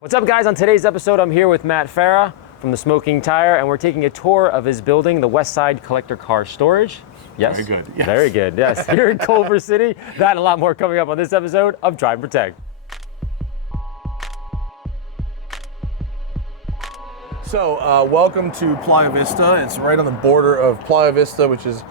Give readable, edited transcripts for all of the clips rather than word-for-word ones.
What's up, guys? On today's episode, I'm here with Farah from the Smoking Tire, and we're taking a tour of his building, the Westside Collector Car Storage. Yes? Very good. Yes. Very good, yes. Here in Culver City. That and a lot more coming up on this episode of Drive and Protect. So, welcome to Playa Vista. It's right on the border of Playa Vista, which is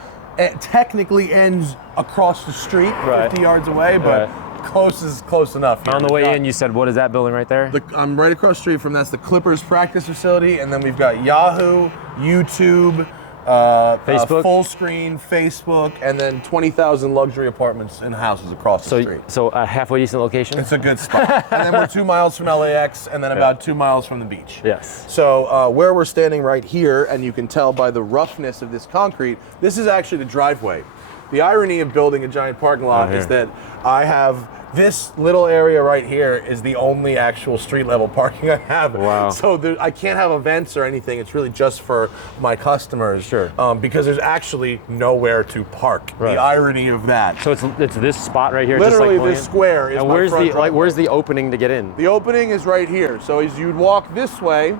technically ends across the street, Right. 50 yards away, but close is close enough. On the way in, you said, what is that building right there? I'm right across the street from that's the Clippers practice facility, and then we've got Yahoo, YouTube, Facebook? full screen, Facebook, and then 20,000 luxury apartments and houses across the street. So a halfway decent location? It's a good spot. And then we're 2 miles from LAX, and then about 2 miles from the beach. Yes. So where we're standing right here, and you can tell by the roughness of this concrete, this is actually the driveway. The irony of building a giant parking lot is that I have this little area right here is the only actual street level parking I have. Wow. So I can't have events or anything. It's really just for my customers. Sure. Because there's actually nowhere to park. Right. The irony of that. So it's this spot right here? Literally, just like this square is and my where's front driveway. where's the opening to get in? The opening is right here. So as you'd walk this way,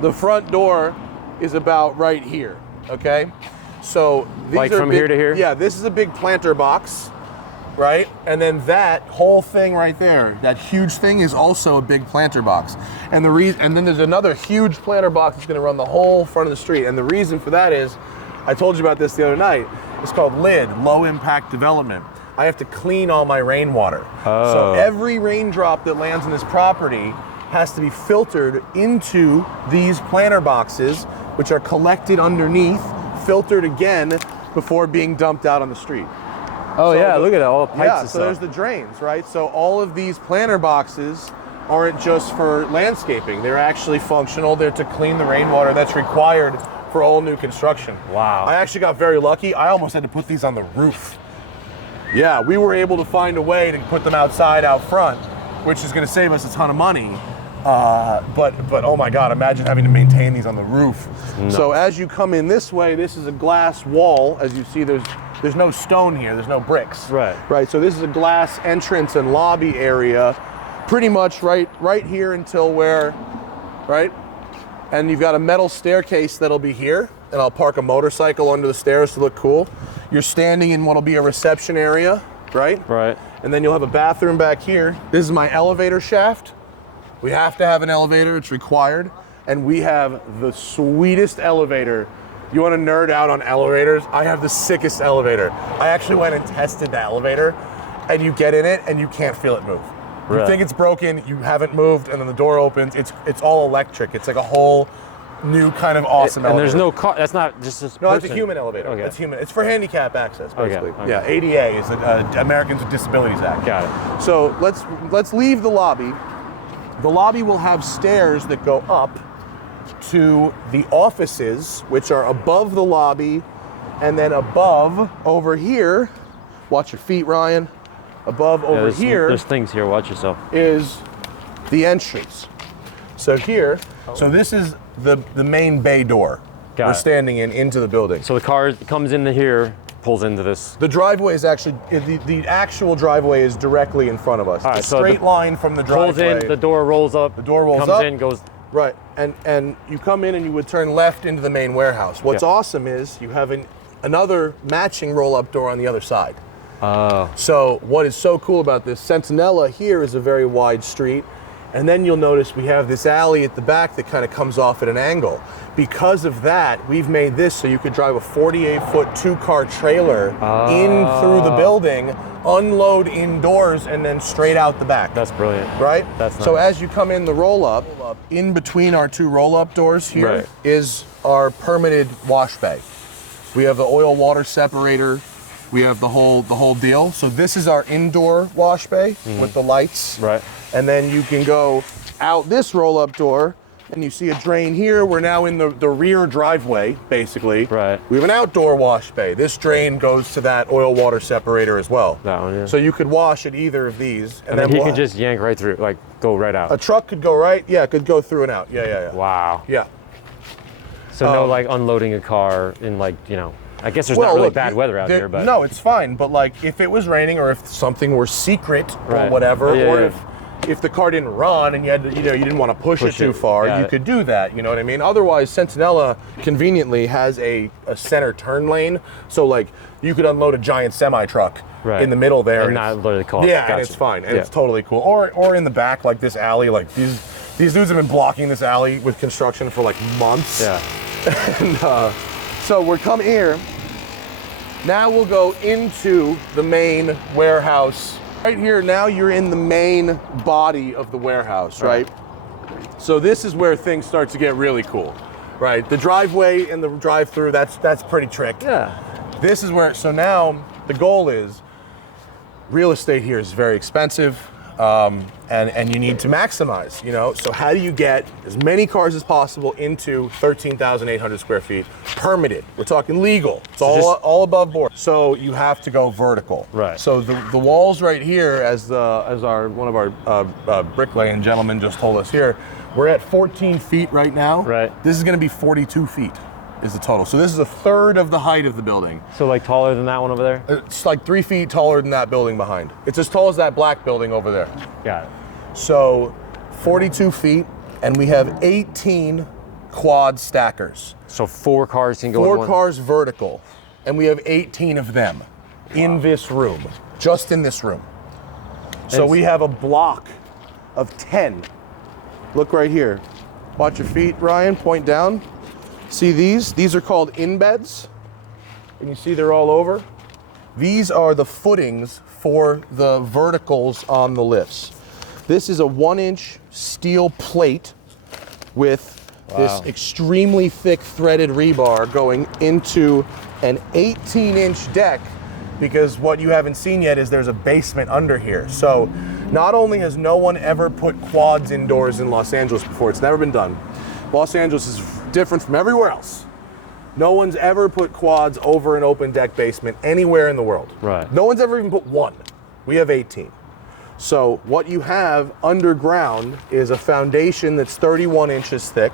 the front door is about right here, okay? So these Like are from big, here to here? Yeah, this is a big planter box, right? And then that whole thing right there, that huge thing is also a big planter box. And then there's another huge planter box that's gonna run the whole front of the street. And the reason for that is, I told you about this the other night, it's called LID, Low Impact Development. I have to clean all my rainwater. So every raindrop that lands on this property has to be filtered into these planter boxes, which are collected underneath, filtered again before being dumped out on the street. Oh, yeah, look at it, all the pipes Yeah, and so stuff. there's the drains, right? So all of these planter boxes aren't just for landscaping. They're actually functional. They're to clean the rainwater that's required for all new construction. Wow. I actually got very lucky. I almost had to put these on the roof. Yeah, we were able to find a way to put them outside, out front, which is going to save us a ton of money. But oh my God, imagine having to maintain these on the roof. So as you come in this way, this is a glass wall. As you see, there's no stone here, there's no bricks. Right. Right, so this is a glass entrance and lobby area, pretty much right here until where, right? And you've got a metal staircase that'll be here, and I'll park a motorcycle under the stairs to look cool. You're standing in what'll be a reception area, right? Right. And then you'll have a bathroom back here. This is my elevator shaft. We have to have an elevator, it's required. And we have the sweetest elevator. You want to nerd out on elevators? I have the sickest elevator. I actually went and tested the elevator, and you get in it and you can't feel it move. You Right. think it's broken, you haven't moved, and then the door opens. It's all electric. It's like a whole new kind of awesome And elevator. there's no car, that's not just this No, person. it's a human elevator. Okay. It's human. It's for handicap access, basically. Okay. Yeah, ADA is the Americans with Disabilities Act. Got it. So let's leave the lobby. The lobby will have stairs that go up to the offices, which are above the lobby, and then above over here. Watch your feet, Ryan. Above over here There's things here, watch yourself. is the entrance. So here, so this is the main bay door Got we're it. standing into the building. So the car comes into here, pulls into this. The driveway is actually, the actual driveway is directly in front of us. All right, the so straight the- line from the Pulls driveway. in, the door rolls up. The door rolls comes up. in, goes. Right, and you come in and you would turn left into the main warehouse. What's Yeah. awesome is you have another matching roll-up door on the other side. Oh. So what is so cool about this, Centinela here is a very wide street, and then you'll notice we have this alley at the back that kind of comes off at an angle. Because of that, we've made this so you could drive a 48-foot two-car trailer in through the building, unload indoors, and then straight out the back. That's brilliant. Right? That's So nice. as you come in the roll-up, in between our two roll-up doors here is Right. our permitted wash bay. We have the oil water separator. We have the whole deal. So this is our indoor wash bay with the lights. Right. And then you can go out this roll-up door, and you see a drain here. We're now in the rear driveway, basically. Right. We have an outdoor wash bay. This drain goes to that oil water separator as well. That one, yeah. So you could wash at either of these. And then he we'll- could just yank right through, like go right out. a truck could go right, yeah, could go through and out. Yeah. Wow. Yeah. So no like unloading a car in like, you know, I guess there's not really look, bad weather out here, but no, it's fine. But like, if it was raining, or if something were secret or Right. whatever, Yeah, or yeah. if if the car didn't run and you had to, you didn't want to push it too far, you could do that. You know what I mean? Otherwise, Centinela conveniently has a center turn lane, so like you could unload a giant semi truck in the middle there, and not literally call. Yeah, and it's fine, and it's totally cool. Or in the back, like this alley, like these dudes have been blocking this alley with construction for like months. Yeah. And so we're coming here. Now we'll go into the main warehouse. Right here, now you're in the main body of the warehouse, right? So this is where things start to get really cool, right? The driveway and the drive-through, that's pretty trick. Yeah. This is where, so now the goal is, real estate here is very expensive, and you need to maximize, So how do you get as many cars as possible into 13,800 square feet, permitted? We're talking legal. It's all above board. So you have to go vertical. Right. So the walls right here, as one of our bricklaying gentlemen just told us here, we're at 14 feet right now. Right. This is going to be 42 feet. Is the total. So this is a third of the height of the building. So like taller than that one over there? It's like 3 feet taller than that building behind. It's as tall as that black building over there. Got it. So 42 feet, and we have 18 quad stackers. So 4 cars can go in 4 one? cars vertical, and we have 18 of them in this room, just in this room. So we have a block of 10. Look right here. Watch your feet, Ryan, point down. See these? These are called in-beds. And you see they're all over. These are the footings for the verticals on the lifts. This is a 1-inch steel plate with this extremely thick threaded rebar going into an 18-inch deck, because what you haven't seen yet is there's a basement under here. So not only has no one ever put quads indoors in Los Angeles before, it's never been done. Los Angeles is different from everywhere else. No one's ever put quads over an open deck basement anywhere in the world. Right. No one's ever even put one. We have 18. So what you have underground is a foundation that's 31 inches thick,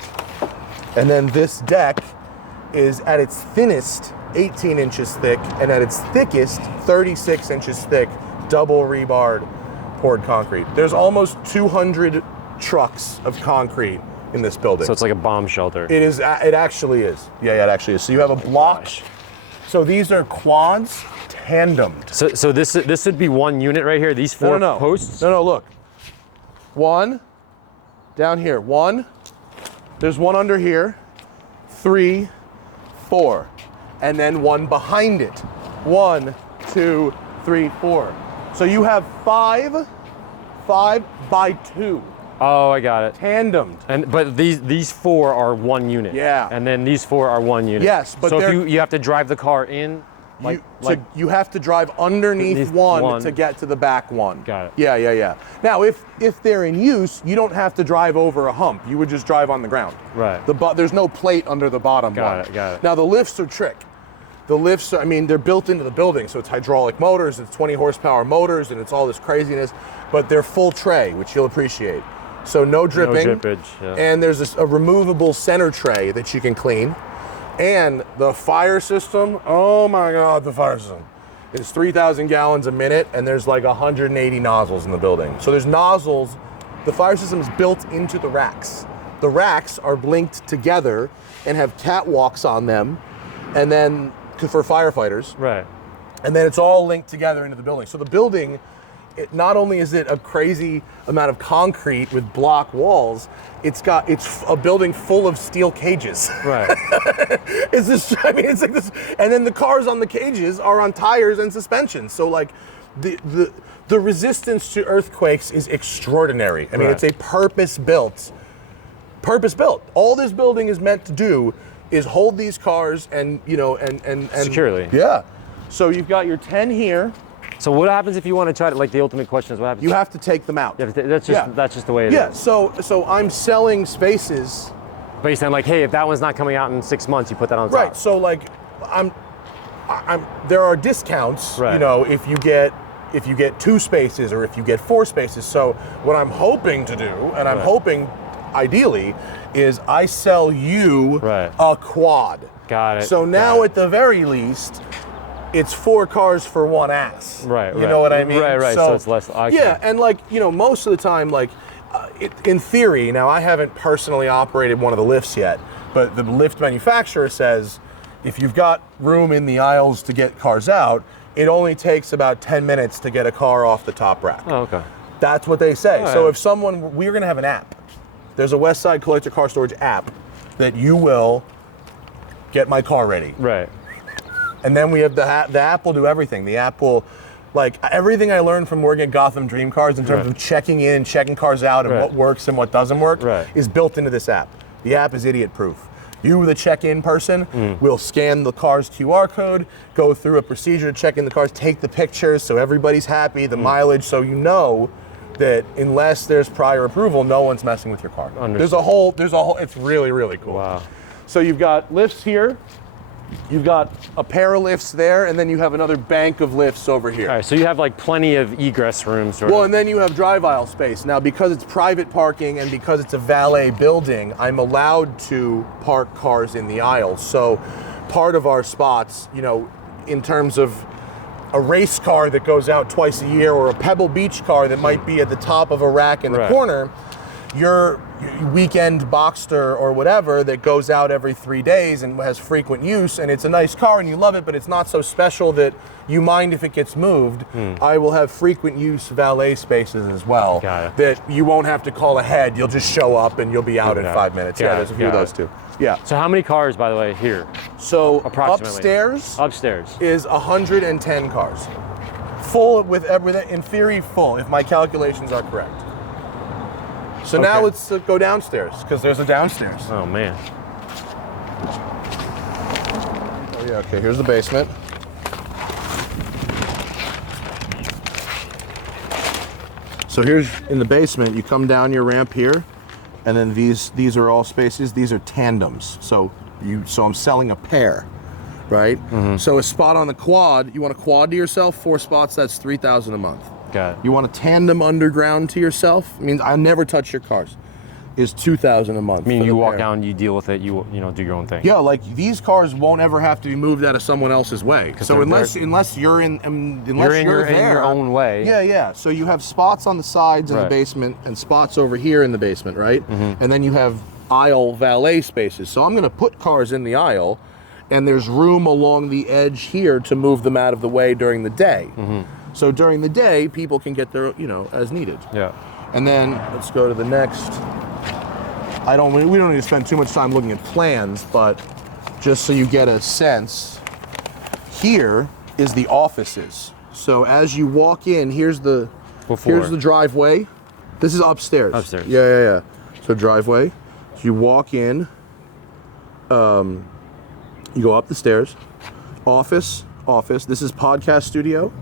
and then this deck is at its thinnest 18 inches thick, and at its thickest 36 inches thick, double rebarred poured concrete. There's almost 200 trucks of concrete in this building. So it's like a bomb shelter. It is. It actually is. Yeah, it actually is. So you have a block. So these are quads tandemed. So this would be one unit right here. These 4 posts. No. Look. 1 down here. 1. There's 1 under here. 3, 4, and then 1 behind it. 1, 2, 3, 4. So you have 5 by 2. Oh, I got it. Tandemed. But these 4 are one unit. Yeah. And then these 4 are one unit. Yes, but so if you have to drive the car in, you have to drive underneath one to get to the back one. Got it. Yeah. Now, if they're in use, you don't have to drive over a hump. You would just drive on the ground. Right. There's no plate under the bottom one. Got it. Now, the lifts are trick. The lifts, they're built into the building, so it's hydraulic motors, it's 20 horsepower motors, and it's all this craziness, but they're full tray, which you'll appreciate. So no dripping. No drippage, yeah. And there's a removable center tray that you can clean. And the fire system, oh my God, the fire system. It's 3,000 gallons a minute, and there's like 180 nozzles in the building. So there's nozzles. The fire system is built into the racks. The racks are linked together and have catwalks on them, and then for firefighters. Right. And then it's all linked together into the building. So the building, not only is it a crazy amount of concrete with block walls, it's a building full of steel cages. Right. It's like this, and then the cars on the cages are on tires and suspensions. So like the resistance to earthquakes is extraordinary. It's a purpose built. All this building is meant to do is hold these cars and securely. Yeah. So you've got your 10 here. So what happens if you want to try to, like the ultimate question is what happens? You have to take them out. That's just the way it is. Yeah, so I'm selling spaces. Based on like, hey, if that one's not coming out in 6 months, you put that on top. Right, so like, there are discounts, right. If you get 2 spaces or if you get 4 spaces. So what I'm hoping to do, and I'm hoping ideally, is I sell you a quad. Got it. So now at the very least, it's 4 cars for 1 ass. Right. You know what I mean? Right. So it's less. Yeah, and like, you know, most of the time, like, in theory, now I haven't personally operated one of the lifts yet, but the lift manufacturer says if you've got room in the aisles to get cars out, it only takes about 10 minutes to get a car off the top rack. Oh, okay. That's what they say. All So right. if someone, we're gonna have an app. There's a Westside Collector Car Storage app that you will get my car ready. Right. And then we have the app will do everything. The app will, like, everything I learned from working at Gotham Dream Cars in terms of checking in, checking cars out, and what works and what doesn't work is built into this app. The app is idiot proof. You, the check-in person, will scan the car's QR code, go through a procedure to check in the cars, take the pictures so everybody's happy, the mileage, so you know that unless there's prior approval, no one's messing with your car. There's a whole, it's really, really cool. Wow. So you've got lifts here, you've got a pair of lifts there, and then you have another bank of lifts over here. All right, so you have like plenty of egress rooms. Well, and then you have drive aisle space. Now, because it's private parking and because it's a valet building, I'm allowed to park cars in the aisles. So part of our spots, you know, in terms of a race car that goes out twice a year or a Pebble Beach car that might be at the top of a rack in the corner, your weekend Boxster or whatever that goes out every 3 days and has frequent use, and it's a nice car and you love it, but it's not so special that you mind if it gets moved, I will have frequent use valet spaces as well. Got it. That you won't have to call ahead, you'll just show up and you'll be out in 5 minutes. Yeah, there's a few of those too. Yeah. So how many cars, by the way, here? So Approximately. upstairs is 110 cars. Full with everything, in theory full, if my calculations are correct. So now let's go downstairs, because there's a downstairs. Oh, man. Oh, yeah, okay, here's the basement. So here's, in the basement, you come down your ramp here, and then these are all spaces. These are tandems. So I'm selling a pair, right? So a spot on the quad, you want a quad to yourself, 4 spots, that's $3,000 a month. Got it. You want a tandem underground to yourself, means I never touch your cars, is $2,000 a month. I mean, you walk down, you deal with it, you know, do your own thing. Yeah, like these cars won't ever have to be moved out of someone else's way. So unless you're in your own way. Yeah. So you have spots on the sides in the basement and spots over here in the basement, right? And then you have aisle valet spaces. So I'm going to put cars in the aisle, and there's room along the edge here to move them out of the way during the day. So during the day, people can get there, you know, as needed. Yeah. And then let's go to the next. We don't need to spend too much time looking at plans, but just so you get a sense, here is the offices. So as you walk in, here's the driveway. This is upstairs. Upstairs. Yeah. So driveway. So you walk in, you go up the stairs. Office. This is podcast studio.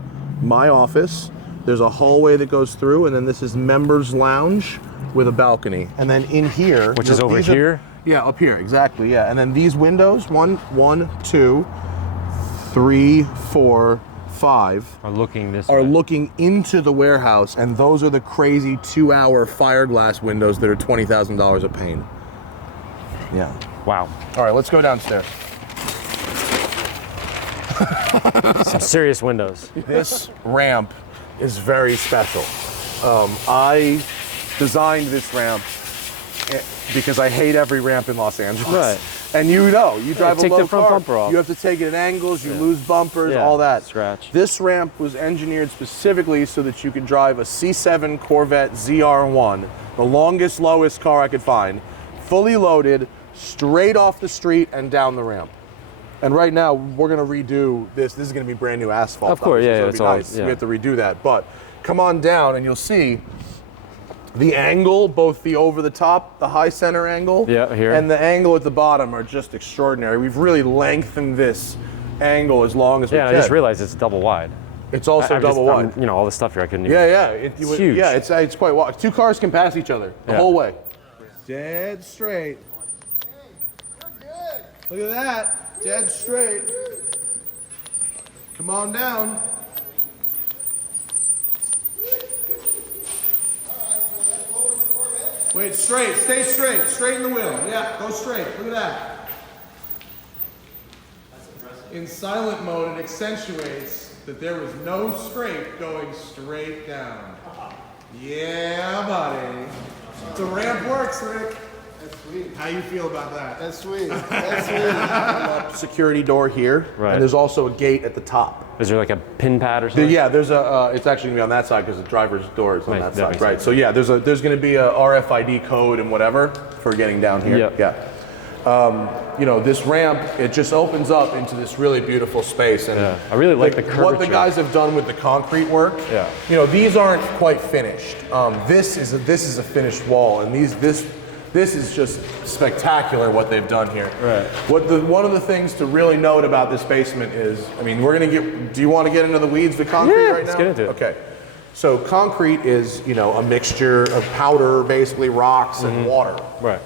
My office. There's a hallway that goes through, and then this is members lounge with a balcony. And then in here, which is over here? Yeah, up here, exactly, yeah. And then these windows, 1, 2, 3, 4, 5 are looking looking into the warehouse, and those are the crazy 2-hour fiberglass windows that are $20,000 a pane. Yeah. Wow. All right, let's go downstairs. Some serious windows. This ramp is very special. I designed this ramp because I hate every ramp in Los Angeles. Right. And you drive a take low the front car, bumper off. you have to take it at angles, you lose bumpers, all that. Scratch. This ramp was engineered specifically so that you could drive a C7 Corvette ZR1, the longest, lowest car I could find, fully loaded, straight off the street and down the ramp. And right now, we're gonna redo this. This is gonna be brand new asphalt. Of course, so it's nice. We have to redo that. But come on down and you'll see the angle, both the over the top, the high center angle, here, and the angle at the bottom are just extraordinary. We've really lengthened this angle as long as we can. I just realized it's double wide. It's also double wide. You know, all the stuff here I couldn't even. It's huge. Yeah, it's quite wide. 2 cars can pass each other the whole way. Dead straight. Look at that. Dead straight. Come on down. Wait, straight. Stay straight. Straighten the wheel. Yeah, go straight. Look at that. That's impressive. in silent mode, it accentuates that there was no scrape going straight down. Yeah, buddy. The ramp works, Rick. That's sweet. How you feel about that? That's sweet. That's sweet. Security door here, Right. and there's also a gate at the top. Is there like a pin pad or something? Yeah, there's a. It's actually gonna be on that side because the driver's door is on Right, that that side, makes right? sense. So yeah, there's gonna be a RFID code and whatever for getting down here. Yep. Yeah. You know, this ramp, it just opens up into this really beautiful space, and Yeah, I really like the curvature. what the guys have done with the concrete work. Yeah. You know, these aren't quite finished. This is a finished wall, and this is just spectacular what they've done here. Right. One of the things to really note about this basement is, I mean, we're gonna get. Do you want to get into the weeds with concrete Yeah, right let's now? get into it. Okay. So concrete is, you know, a mixture of powder, basically rocks and water. Right.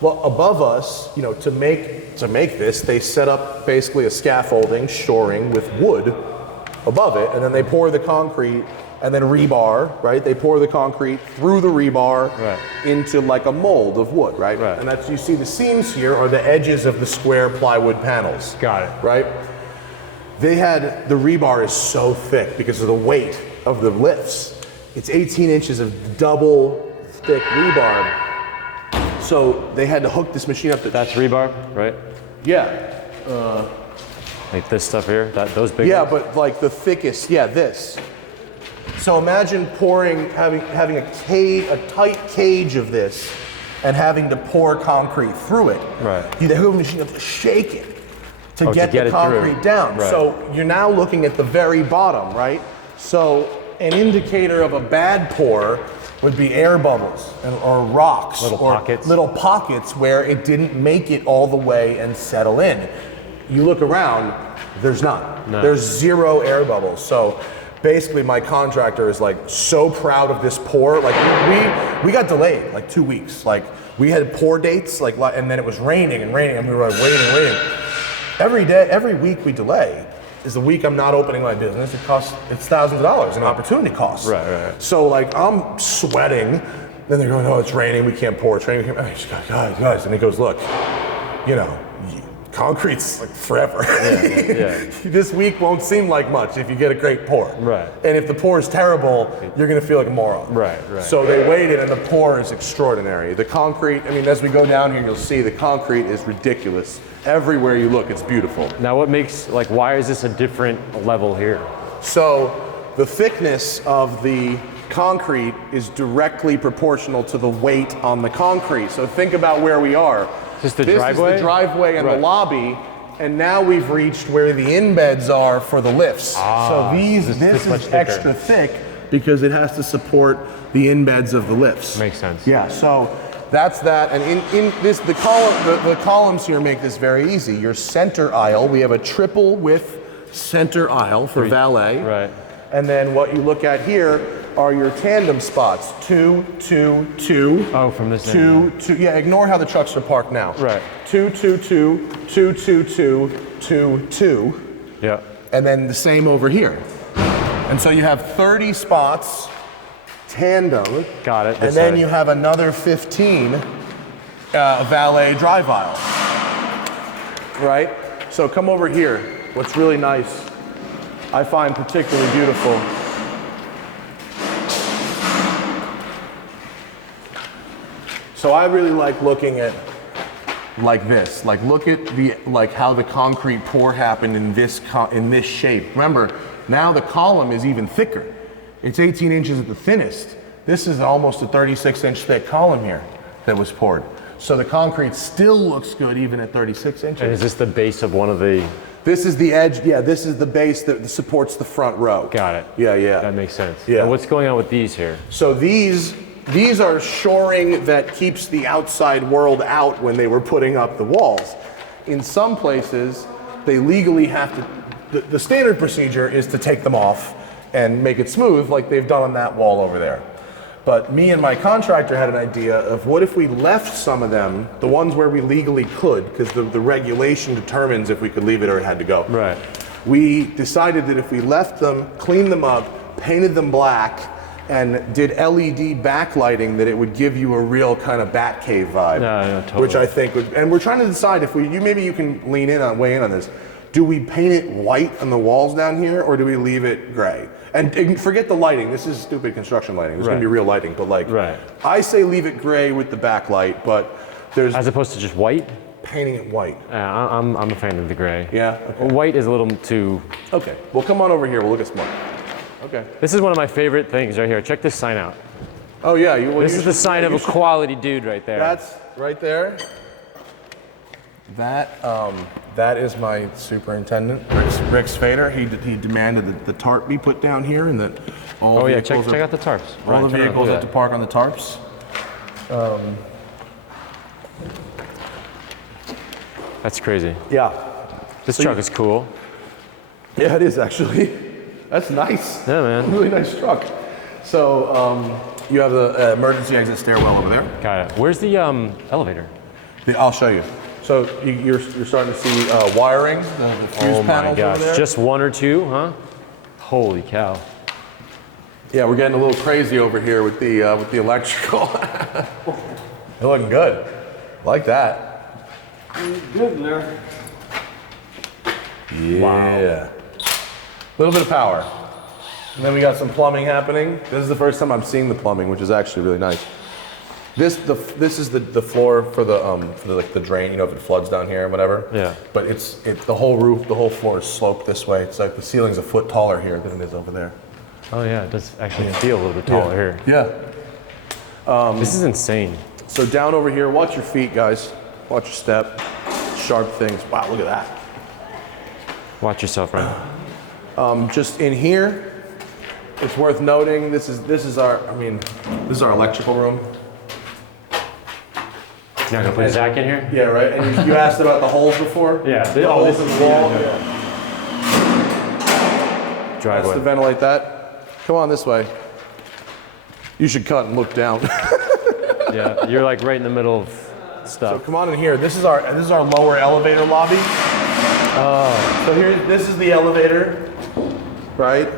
Well, above us, you know, to make this, they set up basically a scaffolding shoring with wood above it, and then they pour the concrete and then rebar, right? They pour the concrete through the rebar Right. into like a mold of wood, right? Right. And that's, you see the seams here are the edges of the square plywood panels. Got it. Right? The rebar is so thick because of the weight of the lifts. It's 18 inches of double thick rebar. So they had to hook this machine up to. That's rebar, right? Yeah. Like this stuff here, those big Yeah, ones? but like the thickest, yeah, this. So imagine having a tight cage of this and having to pour concrete through it. Right. The hook machine have to shake it to Oh, get it the concrete through. down. Right. So you're now looking at the very bottom, right? So an indicator of a bad pour would be air bubbles or rocks Little or pockets. little pockets where it didn't make it all the way and settle in. You look around, there's none. No. There's zero air bubbles. So basically my contractor is like so proud of this pour. Like we got delayed like 2 weeks. Like we had pour dates and then it was raining and we were like waiting. Every week we delay is the week I'm not opening my business. It's thousands of dollars in opportunity costs. Right. So like I'm sweating. Then they're going, oh, it's raining. We can't pour. It's raining. I just go, guys. And he goes, look, you know, concrete's like forever. Yeah. This week won't seem like much if you get a great pour. Right. And if the pour is terrible, you're gonna feel like a moron. Right. So they waited, and the pour is extraordinary. The concrete, I mean, as we go down here, you'll see the concrete is ridiculous. Everywhere you look, it's beautiful. Now why is this a different level here? So the thickness of the concrete is directly proportional to the weight on the concrete. So think about where we are. This the This driveway? is the driveway and Right. the lobby, and now we've reached where the embeds are for the lifts. So this much is thicker. extra thick because it has to support the embeds of the lifts. Makes sense. Yeah, so that's that. And in this, the columns here make this very easy. Your center aisle, we have a triple width center aisle for valet. Right. And then what you look at here are your tandem spots. 2, 2, 2. Oh, from this 2, end. 2. Yeah, ignore how the trucks are parked now. Right. 2, 2, 2, 2, 2, 2, 2, 2. Yeah. And then the same over here. And so you have 30 spots, tandem. Got it. And then you have another 15 valet drive aisle. Right? So come over here. What's really nice, I find particularly beautiful. So I really like looking at like this. Like look at how the concrete pour happened in this shape. Remember, now the column is even thicker. It's 18 inches at the thinnest. This is almost a 36-inch thick column here that was poured. So the concrete still looks good even at 36 inches. And is this the base of one of the? This is the edge, yeah, this is the base that supports the front row. Got it. Yeah. That makes sense. Yeah. And what's going on with these here? So these are shoring that keeps the outside world out when they were putting up the walls. In some places, they legally have to, the standard procedure is to take them off and make it smooth like they've done on that wall over there. But me and my contractor had an idea of what if we left some of them, the ones where we legally could, because the regulation determines if we could leave it or it had to go. Right. We decided that if we left them, cleaned them up, painted them black, and did LED backlighting, that it would give you a real kind of Batcave vibe. No, totally. Which I think would, and we're trying to decide if maybe you can weigh in on this. do we paint it white on the walls down here, or do we leave it gray? And forget the lighting. This is stupid construction lighting. There's gonna be real lighting, but like, I say leave it gray with the backlight, but there's As opposed to just white? painting it white. I'm a fan of the gray. Yeah. Okay. White is a little too. Okay. Well, come on over here. We'll look at some more. Okay. This is one of my favorite things right here. Check this sign out. Oh yeah. This is the sign of a quality dude right there. That's right there. That is my superintendent, Rick Spader. He demanded that the tarp be put down here, and that all vehicles check out the tarps. All the vehicles have to park on the tarps. That's crazy. Yeah. This truck is cool. Yeah, it is actually. That's nice. Yeah, man. Really nice truck. So you have the emergency exit stairwell over there. Got it. Where's the elevator? I'll show you. So you're starting to see wiring, the fuse panels over there. Just one or two, huh? Holy cow. Yeah, we're getting a little crazy over here with the electrical. They're looking good. Like that. Good in there. Yeah. Wow. A little bit of power. And then we got some plumbing happening. This is the first time I'm seeing the plumbing, which is actually really nice. This is the floor for the drain, you know, if it floods down here or whatever. Yeah. But it's the whole roof, the whole floor is sloped this way. It's like the ceiling's a foot taller here than it is over there. Oh yeah, it does actually feel a little bit taller here. Yeah. This is insane. So down over here, watch your feet, guys. Watch your step. Sharp things. Wow, look at that. Watch yourself, right? Just in here, it's worth noting. This is our electrical room. You're not gonna put a Zach in here? Yeah, right. And you asked about the holes before. Yeah. The holes in the wall. That's Driveway. to ventilate that. Come on this way. You should cut and look down. Yeah, you're like right in the middle of So stuff. come on in here. This is our lower elevator lobby. Oh. So this is the elevator, right?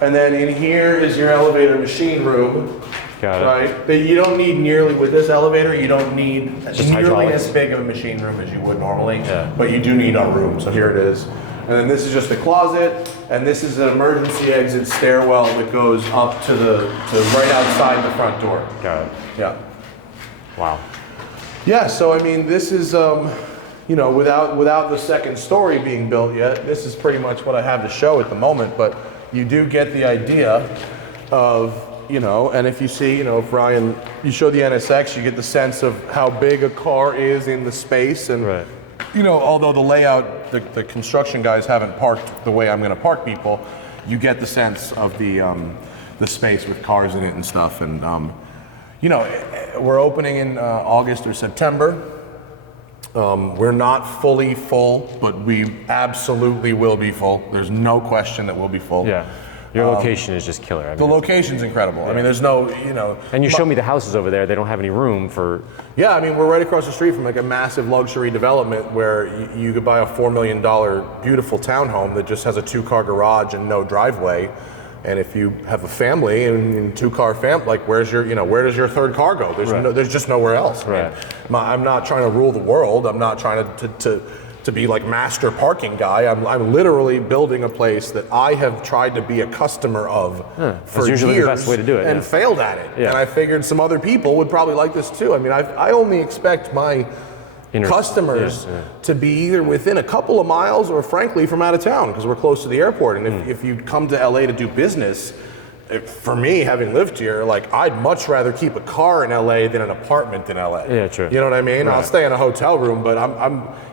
And then in here is your elevator machine room. Got it. Right, but you don't need nearly, with this elevator, you don't need Just nearly hydraulics? as big of a machine room as you would normally, Yeah. but you do need a room, so here it is. And then this is just a closet, and this is an emergency exit stairwell that goes up to right outside the front door. Got it. Yeah. Wow. Yeah, so I mean, this is, you know, without the second story being built yet, this is pretty much what I have to show at the moment, but you do get the idea of, you know, and if you see, you know, if Ryan, you show the NSX, you get the sense of how big a car is in the space, and Right. you know, although the layout, the construction guys haven't parked the way I'm going to park people, you get the sense of the space with cars in it and stuff, and you know, we're opening in August or September. We're not fully full, but we absolutely will be full. There's no question that we'll be full. Yeah. Your location is just killer. I mean, The location's incredible. I mean, there's no, you know. and you showed me the houses over there. They don't have any room for. Yeah, I mean, we're right across the street from like a massive luxury development where you could buy a $4 million beautiful townhome that just has a 2-car garage and no driveway. And if you have a family and 2-car family, like where does your third car go? There's just nowhere else. Right. I'm not trying to rule the world. I'm not trying to be like master parking guy. I'm literally building a place that I have tried to be a customer of for That's usually years the best way to do it, and yeah. failed at it. Yeah. And I figured some other people would probably like this too. I mean, I only expect my customers to be either within a couple of miles or frankly from out of town because we're close to the airport. And if you come to LA to do business, for me, having lived here, like I'd much rather keep a car in LA than an apartment in LA. Yeah, true. You know what I mean? Right. I'll stay in a hotel room, but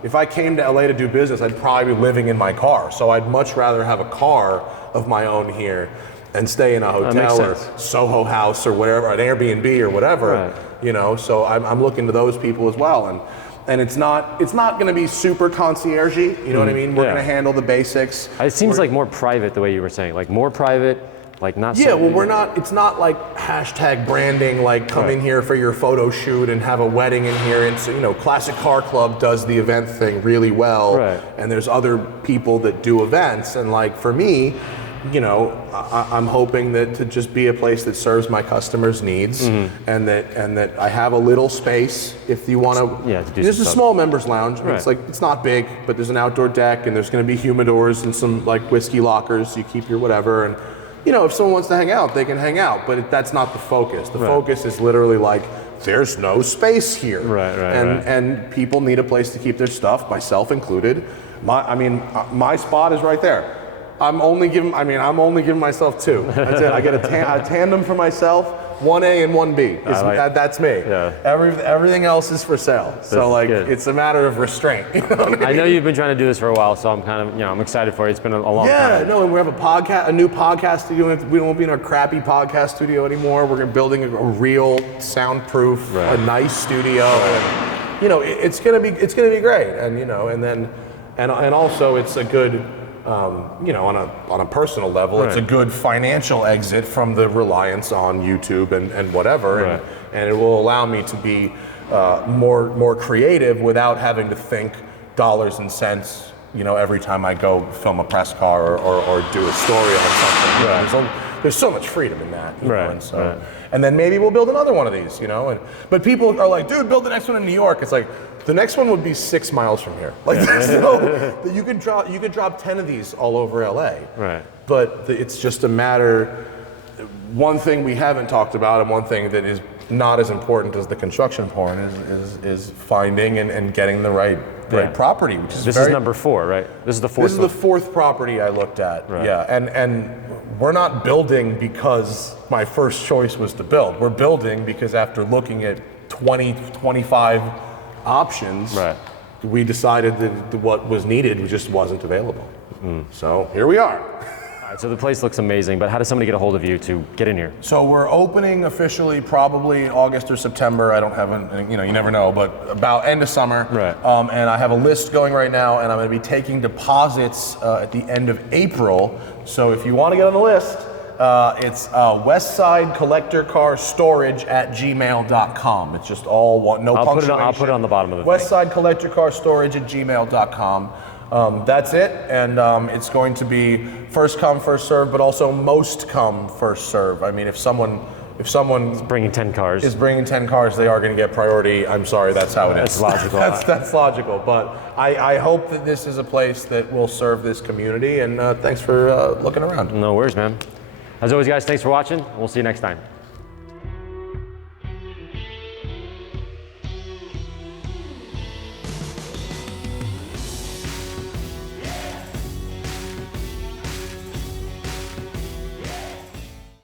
if I came to LA to do business, I'd probably be living in my car. So I'd much rather have a car of my own here and stay in a hotel or Soho House or whatever, an Airbnb or whatever. Right. You know, so I'm looking to those people as well. And it's not going to be super concierge-y, you know what I mean? We're going to handle the basics. It seems like more private the way you were saying, like more private, like not. Yeah, so well, it's not like hashtag branding, like come in here for your photo shoot and have a wedding in here. And so, you know, Classic Car Club does the event thing really well. Right. And there's other people that do events. And like for me, I'm hoping that to just be a place that serves my customers' needs, and that I have a little space if you want to. Yeah, to do there's some a stuff. small members lounge. I mean, Right. it's not big, but there's an outdoor deck, and there's going to be humidors and some like whiskey lockers. You keep your whatever, and if someone wants to hang out, they can hang out. But that's not the focus. The focus is literally like, there's no space here, Right. and people need a place to keep their stuff, myself included. My spot is right there. I'm only giving myself 2. That's it. I get a tandem for myself, 1A and 1B. That's me. Yeah. Everything else is for sale. So good. it's a matter of restraint. I know you've been trying to do this for a while, so I'm kind of, I'm excited for it. It's been a long time. Yeah, no, and we have a new podcast studio. We won't be in our crappy podcast studio anymore. We're building a real soundproof, a nice studio. And, it's gonna be great. And also it's a good. On a personal level, it's a good financial exit from the reliance on YouTube and whatever, and it will allow me to be more creative without having to think dollars and cents. Every time I go film a press car or do a story on something. There's so much freedom in that. And then maybe we'll build another one of these. But people are like, dude, build the next one in New York. It's like, the next one would be 6 miles from here. Like, you could drop 10 of these all over LA. Right. But it's just a matter. One thing we haven't talked about, and one thing that is not as important as the construction part, is finding and getting the right property. Which is This is number 4, right? This is the 4th. This is the 4th property I looked at. Right. Yeah, and we're not building because my first choice was to build. We're building because after looking at 25 options, we decided that what was needed just wasn't available. So here we are. All right, so the place looks amazing, but how does somebody get a hold of you to get in here? So we're opening officially probably August or September. I don't have you never know, but about end of summer. Right. And I have a list going right now, and I'm going to be taking deposits at the end of April. So if you want to get on the list, it's Westside Collector Car Storage @gmail.com. It's just all one, no punctuation. I'll put it on the bottom of the thing. Westside Collector Car Storage @gmail.com. That's it, and it's going to be first come, first serve, but also most come, first serve. I mean, if someone Bringing 10 cars. is bringing 10 cars, they are going to get priority. I'm sorry, that's how it is. That's logical. that's logical, but I hope that this is a place that will serve this community, and thanks for looking around. No worries, man. As always, guys, thanks for watching. We'll see you next time.